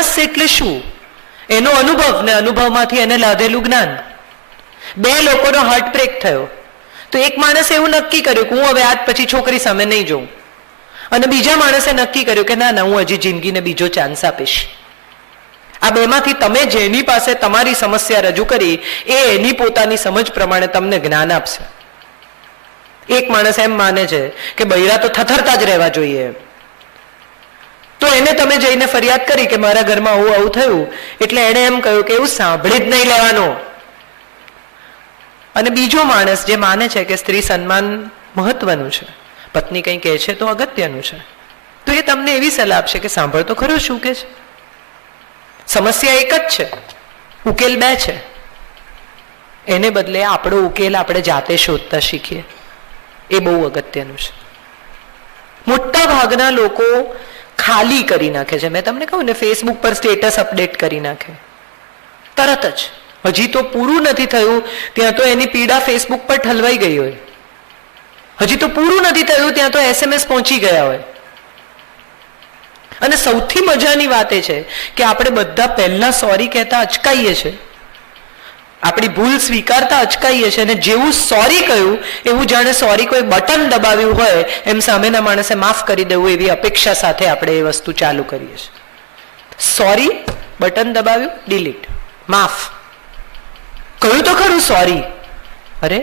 માણસ એટલે શું? એનો અનુભવ ને અનુભવમાંથી એને લાધેલું જ્ઞાન. બે લોકોનો હાર્ટબ્રેક થયો તો એક માણસે એવું નક્કી કર્યું કે હું હવે આજ પછી છોકરી સામે નહીં જોઉં, અને બીજા માણસે નક્કી કર્યું કે ના ના, હું હજી જિંદગીને બીજો ચાન્સ આપીશ. આ બેમાંથી તમે જેની પાસે તમારી સમસ્યા રજૂ કરી એ એની પોતાની સમજ પ્રમાણે તમને જ્ઞાન આપશે. એક માણસ એમ માને છે કે બૈરા તો થથરતા જ રહેવા જોઈએ, તો એને તમે જઈને ફરિયાદ કરી કે મારા ઘરમાં આવું આવું થયું, એટલે એને એમ કહ્યું કે એવું સાંભળી જ નહીં લેવાનું. અને બીજો માણસ જે માને છે કે સ્ત્રી સન્માન મહત્વનું છે, પત્ની કંઈ કહે છે તો અગત્યનું છે, તો એ તમને એવી સલાહ આપશે કે સાંભળ તો ખરો શું કે છે. સમસ્યા એક જ છે, ઉકેલ બે છે. એને બદલે આપણો ઉકેલ આપણે જાતે શોધતા શીખીએ, એ બહુ અગત્યનું છે. મોટા ભાગના લોકો ખાલી કરી નાખે છે. મેં તમને કહું ને, ફેસબુક પર સ્ટેટસ અપડેટ કરી નાખે તરત જ. હજી તો પૂરું નથી થયું ત્યાં તો એની પીડા ફેસબુક પર ઠલવાઈ ગઈ હોય. હજી તો પૂરું નથી થયું ત્યાં તો SMS પહોંચી ગયા હોય. અને સૌથી મજાની વાત એ છે કે આપણે બધા પહેલા સોરી કહેતા અચકાઈએ છીએ, આપણી ભૂલ સ્વીકારતા અચકાઈએ છીએ, અને જેવું સોરી કહ્યું એવું જાણે સોરી કોઈ બટન દબાવ્યું હોય એમ સામેના માણસે માફ કરી દેવું એવી અપેક્ષા સાથે આપણે એ વસ્તુ ચાલુ કરીએ છીએ. સોરી, બટન દબાવ્યું, ડિલીટ, માફ. કહ્યું તો ખરું સોરી. અરે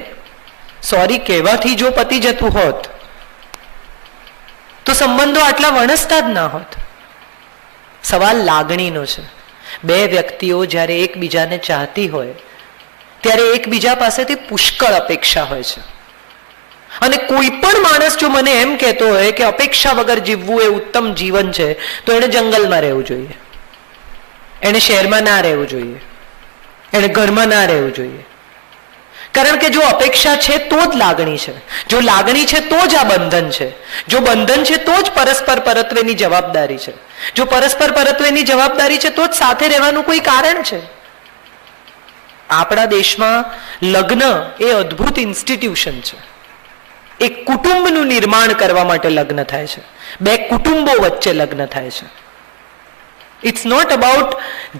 સોરી કહેવાથી જો પતી જતું હોત તો સંબંધો આટલા વણસતા જ ના હોત. સવાલ લાગણીનો છે. બે વ્યક્તિઓ જ્યારે એકબીજાને ચાહતી હોય ત્યારે એકબીજા પાસેથી પુષ્કળ અપેક્ષા હોય છે. અને કોઈ પણ માણસ જો મને એમ કહેતો હોય કે અપેક્ષા વગર જીવવું એ ઉત્તમ જીવન છે, તો એને જંગલમાં રહેવું જોઈએ, એને શહેરમાં ના રહેવું જોઈએ, એને ઘરમાં ના રહેવું જોઈએ. કારણ કે જો અપેક્ષા છે તો જ લાગણી છે, જો લાગણી છે તો જ આ બંધન છે, જો બંધન છે તો જ પરસ્પર પરત્વેની જવાબદારી છે, જો પરસ્પર પરત્વેની જવાબદારી છે તો જ સાથે રહેવાનું કોઈ કારણ છે. આપણા દેશમાં લગ્ન એ અદ્ભુત ઇન્સ્ટિટ્યુશન છે. એક કુટુંબનું નિર્માણ કરવા માટે લગ્ન થાય છે, બે કુટુંબો વચ્ચે લગ્ન થાય છે. It's not about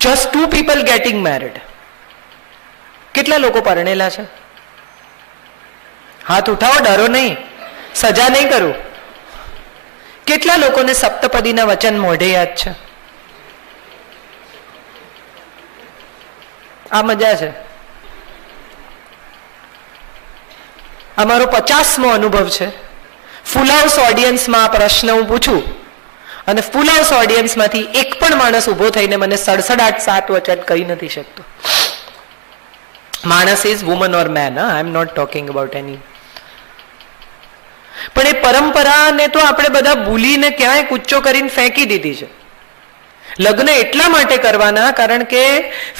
just two people getting married. કેટલા લોકો પરણેલા છે? હાથ ઉઠાવો, ડરો નહીં, સજા નહીં કરું. કેટલા લોકોને સપ્તપદીના વચન મોઢે યાદ છે? આ મજા છે. અમારો 50મો અનુભવ છે. ફૂલ હાઉસ ઓડિયન્સમાં આ પ્રશ્ન હું પૂછું અને ફૂલ હાઉસ ઓડિયન્સમાંથી એક પણ માણસ ઉભો થઈને મને 67-8 વચન કહી નથી શકતો. માણસ is woman or man, I am not talking about any. પણ એ પરંપરાને તો આપણે બધા ભૂલીને ક્યાંય કૂચો કરીને ફેંકી દીધી છે. લગ્ન એટલા માટે કરવાના કારણ કે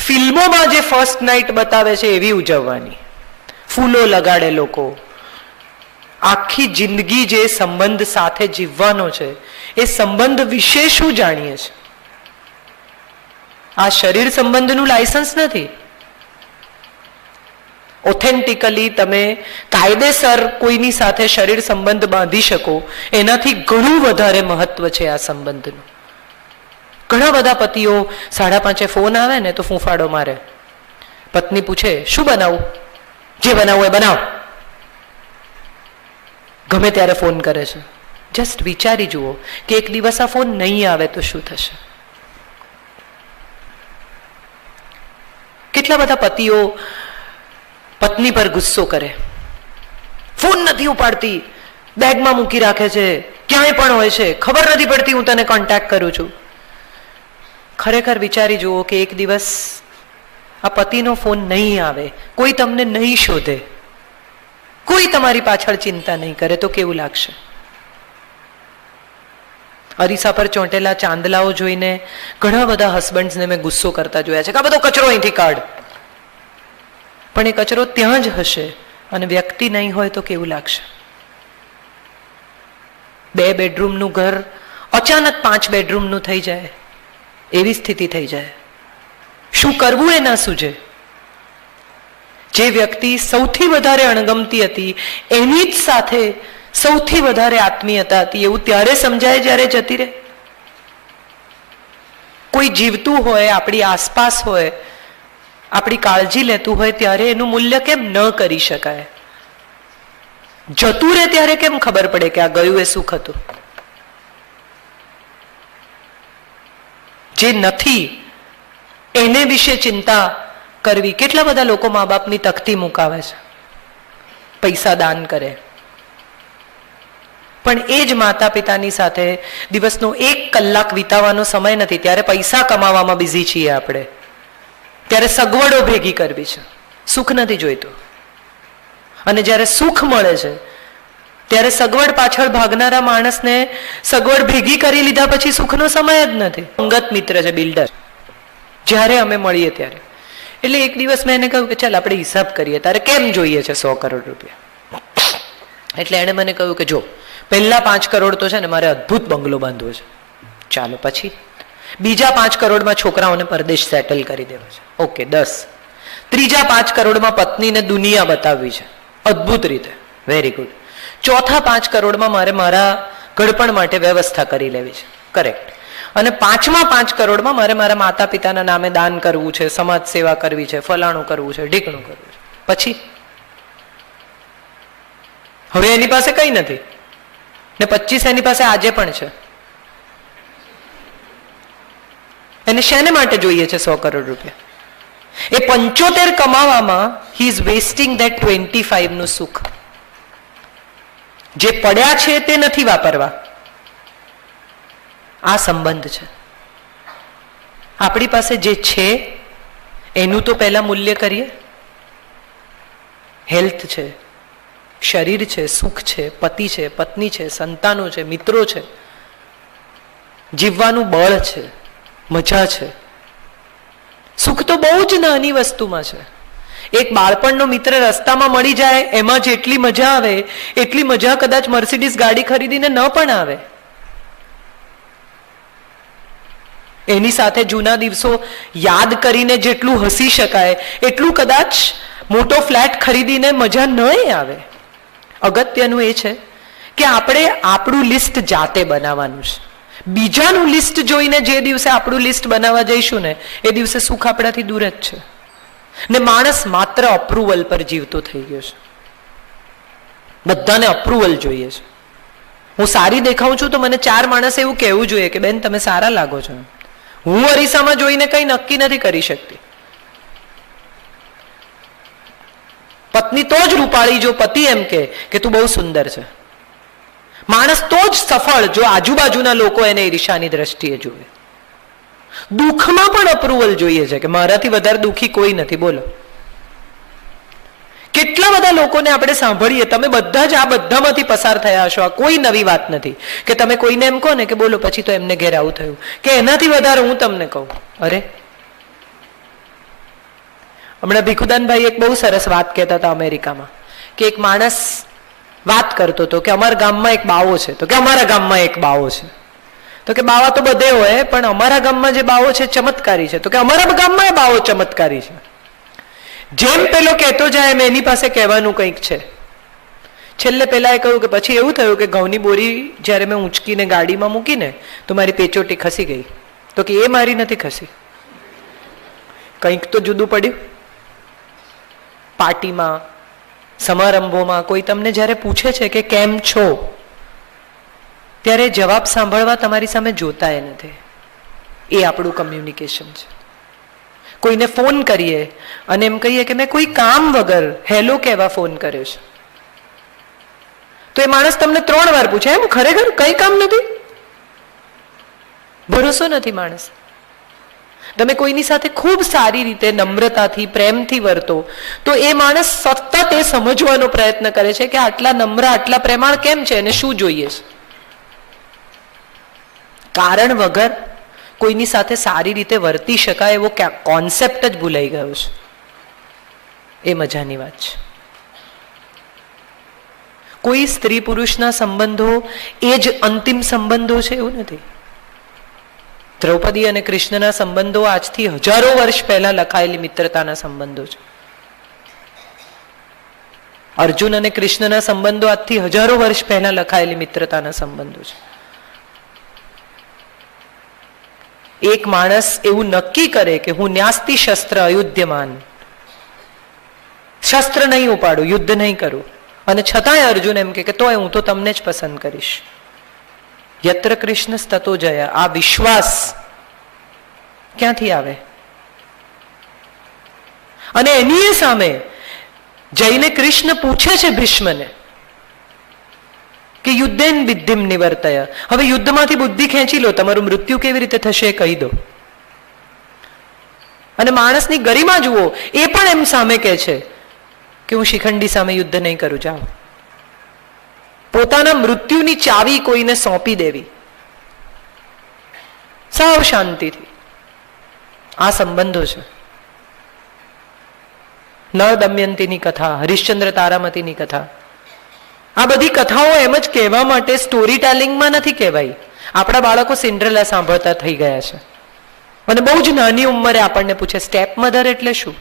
ફિલ્મોમાં જે ફર્સ્ટ નાઇટ બતાવે છે એવી ઉજવવાની. ફૂલો લગાડે લોકો. આખી જિંદગી જે સંબંધ સાથે જીવવાનો છે એ સંબંધ વિશે શું જાણીએ છે? આ શરીર સંબંધનું લાયસન્સ નથી. ઓથેન્ટિકલી તમે કાયદેસર કોઈની સાથે શરીર સંબંધ બાંધી શકો એનાથી ઘણું વધારે મહત્વ છે આ સંબંધનું. ઘણા બધા પતિઓ 5:30 ફોન આવે ને તો ફૂંફાડો મારે. પત્ની પૂછે શું બનાવું? જે બનાવું એ બનાવ. ગમે ત્યારે ફોન કરે છે. જસ્ટ વિચારી જુઓ કે એક દિવસ આ ફોન નહીં આવે તો શું થશે? કેટલા બધા પતિઓ પત્ની પર ગુસ્સો કરે, ફોન નથી ઉપાડતી, બેગમાં મૂકી રાખે છે, ક્યાંય પણ હોય છે, ખબર નથી પડતી હું તને કોન્ટેક્ટ કરું છું. ખરેખર વિચારી જુઓ કે એક દિવસ આ પતિનો ફોન નહીં આવે, કોઈ તમને નહીં શોધે, કોઈ તમારી પાછળ ચિંતા નહીં કરે તો કેવું લાગશે? અરીસા પર ચોંટેલા ચાંદલાઓ જોઈને ઘણા બધા હસબન્ડ્સને મેં ગુસ્સો કરતા જોયા છે કે આ બધો કચરો અહીંથી કાઢ. પણ એ કચરો ત્યાં જ હશે અને વ્યક્તિ નહીં હોય તો કેવું લાગશે? 2 બેડરૂમનું ઘર અચાનક 5 બેડરૂમનું થઈ જાય એવી સ્થિતિ થઈ જાય. શું કરવું એ ના સૂઝે. જે વ્યક્તિ સૌથી વધારે અણગમતી હતી એની જ સાથે સૌથી વધારે આત્મીયતા હતી એવું ત્યારે સમજાય જ્યારે જતી રહે. કોઈ જીવતું હોય, આપણી આસપાસ હોય, આપણી કાળજી લેતું હોય, ત્યારે એનું મૂલ્ય કેમ ન કરી શકાય? જતું રહે ત્યારે કેમ ખબર પડે કે આ ગયું એ સુખ હતું? જે નથી એને વિશે ચિંતા કરવી. કેટલા બધા લોકો મા બાપની તકતી મુકાવે છે, પૈસા દાન કરે, પણ એ જ માતા પિતાની સાથે દિવસનો 1 કલાક વિતાવવાનો સમય નથી. ત્યારે પૈસા કમાવામાં બિઝી છીએ આપણે, ત્યારે સગવડો ભેગી કરવી છે, સુખ નથી જોઈતું. અને જ્યારે સુખ મળે છે ત્યારે સગવડ પાછળ ભાગનારા માણસને સગવડ ભેગી કરી લીધા પછી સુખનો સમય જ નથી. અંગત મિત્ર છે બિલ્ડર, જ્યારે અમે મળીએ ત્યારે. એટલે એક દિવસ મેં એને કહ્યું કે ચાલ આપણે હિસાબ કરીએ, તારે કેમ જોઈએ છે 100 કરોડ રૂપિયા? એટલે એણે મને કહ્યું કે જો પહેલા 5 કરોડ તો છે ને મારે અદ્ભુત બંગલો બાંધવો છે, ચાલો. પછી બીજા 5 કરોડમાં છોકરાઓને પરદેશ સેટલ કરી દેવા છે, ઓકે 10. ત્રીજા 5 કરોડમાં પત્નીને દુનિયા બતાવવી છે, અદ્ભુત રીતે, વેરી ગુડ. ચોથા 5 કરોડમાં મારે મારા ઘડપણ માટે વ્યવસ્થા કરી લેવી છે, કરેક્ટ. અને 5મા 5 કરોડમાં મારે મારા માતા પિતાના નામે દાન કરવું છે, સમાજ સેવા કરવી છે, ફલાણું કરવું છે, ઢીકણું કરવું છે. પછી હવે એની પાસે કઈ નથી ને 25 એની પાસે આજે પણ છે. એને શેને માટે જોઈએ છે 100 કરોડ રૂપિયા? એ 75 કમાવામાં હી ઇઝ વેસ્ટિંગ ધેટ 25 નું સુખ. જે પડ્યા છે તે નથી વાપરવા. આ સંબંધ છે. આપણી પાસે જે છે એનું તો પહેલા મૂલ્ય કરીએ. હેલ્થ છે, શરીર છે, સુખ છે, પતિ છે, પત્ની છે, સંતાનો છે, મિત્રો છે, જીવવાનું બળ છે, મજા છે. સુખ તો બહુ જ નાની વસ્તુમાં છે. એક બાળપણનો મિત્ર રસ્તામાં મળી જાય એમાં જેટલી મજા આવે એટલી મજા કદાચ મર્સિડીઝ ગાડી ખરીદીને ન પણ આવે. એની સાથે જૂના દિવસો યાદ કરીને જેટલું હસી શકાય એટલું કદાચ મોટો ફ્લેટ ખરીદીને મજા ન આવે. અગત્યનું એ છે કે આપણે આપણું લિસ્ટ જાતે બનાવવાનું છે. બીજાનું લિસ્ટ જોઈને જે દિવસે આપણું લિસ્ટ બનાવવા જઈશું ને એ દિવસે સુખ આપણાથી દૂર જ છે. ને માણસ માત્ર અપ્રુવલ પર જીવતો થઈ ગયો છે. બધાને અપ્રુવલ જોઈએ છે. હું સારી દેખાઉં છું તો મને 4 માણસ એવું કહેવું જોઈએ કે બેન તમે સારા લાગો છો. હું અરીસામાં જોઈને કઈ નક્કી નથી કરી શકતી. પત્ની તો જ રૂપાળી જો પતિ એમ કે તું બહુ સુંદર છે. માણસ તો જ સફળ જો આજુબાજુના લોકો એને ઈર્ષાની દ્રષ્ટિએ જુએ. દુઃખમાં પણ અપ્રુવલ જોઈએ છે કે મારાથી વધારે દુઃખી કોઈ નથી. બોલો કેટલા બધા લોકોને આપણે સાંભળીએ, તમે બધા જ આ બધામાંથી પસાર થયા હશો. આ કોઈ નવી વાત નથી કે તમે કોઈને એમ કહો ને કે બોલો પછી તો એમને ઘેર આવું થયું કે એનાથી વધારે હું તમને કહું. અરે હમણાં ભીખુદાનભાઈ એક બહુ સરસ વાત કહેતા હતા અમેરિકામાં કે એક માણસ વાત કરતો હતો કે અમારા ગામમાં એક બાવો છે. તો કે અમારા ગામમાં એક બાવો છે. તો કે બાવા તો બધે હોય પણ અમારા ગામમાં જે બાવો છે ચમત્કારી છે. તો કે અમારા ગામમાં એ બાવો ચમત્કારી છે. જેમ પેલો કહેતો જાય એમ એની પાસે કહેવાનું કંઈક છે. છેલ્લે પેલા એ કહ્યું કે પછી એવું થયું કે ઘઉંની બોરી જ્યારે મેં ઊંચકીને ગાડીમાં મૂકીને તો મારી પેચોટી ખસી ગઈ. તો કે એ મારી નથી ખસી, કંઈક તો જુદું પડ્યું. પાર્ટીમાં સમારંભોમાં કોઈ તમને જ્યારે પૂછે છે કે કેમ છો ત્યારે જવાબ સાંભળવા તમારી સામે જોતા એ નથી. એ આપણું કમ્યુનિકેશન છે. કોઈને ફોન કરીએ અને એમ કહીએ કે મેં કોઈ કામ વગર હેલો કહેવા ફોન કર્યો છે તો એ માણસ તમને 3 વાર પૂછે એમ ખરેખર કઈ કામ નથી? ભરોસો નથી માણસ. તમે કોઈની સાથે ખૂબ સારી રીતે નમ્રતાથી પ્રેમથી વર્તો તો એ માણસ સતત એ સમજવાનો પ્રયત્ન કરે છે કે આટલા નમ્ર આટલા પ્રેમાળ કેમ છે અને શું જોઈએ છે. કારણ વગર કોઈની સાથે સારી રીતે વર્તી શકાય એવો કોન્સેપ્ટ જ ભૂલાઈ ગયો છે. એ મજાની વાત છે. કોઈ સ્ત્રી પુરુષના સંબંધો એ જ અંતિમ સંબંધો છે એવું નથી. દ્રૌપદી અને કૃષ્ણના સંબંધો આજથી હજારો વર્ષ પહેલા લખાયેલી મિત્રતાના સંબંધો છે. અર્જુન અને કૃષ્ણના સંબંધો આજથી હજારો વર્ષ પહેલા લખાયેલી મિત્રતાના સંબંધો છે. એક માણસ એવું નક્કી કરે કે હું ન્યાસ્તિ શસ્ત્ર અયુધ્યમાન, શસ્ત્ર નહીં ઉપાડું, યુદ્ધ નહીં કરું, અને છતાંય અર્જુન એમ કે તોય હું તો તમને જ પસંદ કરીશ. યત્ર કૃષ્ણ તતો જય. આ વિશ્વાસ ક્યાંથી આવે? અને એની સામે જઈને કૃષ્ણ પૂછે છે ભીષ્મને કે યુદ્ધેન વિદ્ધિમ નિવર્તય. હવે યુદ્ધમાંથી બુદ્ધિ ખેંચી લો, તમારું મૃત્યુ કેવી રીતે થશે એ કહી દો. અને માણસની ગરિમા જુઓ, એ પણ એમ સામે કહે છે કે હું શિખંડી સામે યુદ્ધ નહીં કરું. જાઓ, પોતાના મૃત્યુની ચાવી કોઈને સોંપી દેવી સાવ શાંતિથી. આ સંબંધો છે. નળ દમયંતીની કથા, હરિશ્ચંદ્ર તારામતીની કથા, આ બધી કથાઓ એમ જ કહેવા માટે સ્ટોરી ટેલિંગમાં નથી કહેવાય. આપણા બાળકો સિન્ડ્રેલા સાંભળતા થઈ ગયા છે અને બહુ જ નાની ઉંમરે આપણને પૂછે સ્ટેપ મધર એટલે શું.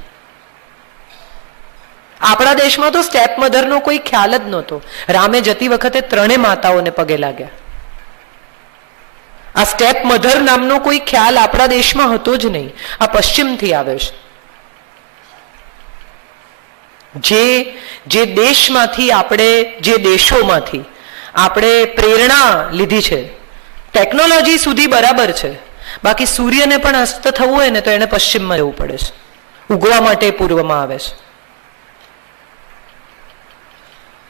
આપણા દેશમાં તો સ્ટેપ મધરનો કોઈ ખ્યાલ જ નહોતો. રામે જતી વખતે 3 માતાઓને પગે લાગ્યા. આ સ્ટેપ મધર નામનો કોઈ ખ્યાલ આપણા દેશમાં હતો જ નહીં. આ પશ્ચિમથી આવે છે. જે દેશમાંથી આપણે, જે દેશોમાંથી આપણે પ્રેરણા લીધી છે, ટેકનોલોજી સુધી બરાબર છે, બાકી સૂર્યને પણ અસ્ત થવું હોય ને તો એને પશ્ચિમમાં જવું પડે છે, ઉગવા માટે પૂર્વમાં આવે છે.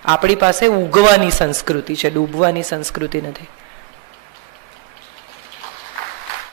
આપણી પાસે ઉગવાની સંસ્કૃતિ છે, ડૂબવાની સંસ્કૃતિ નથી.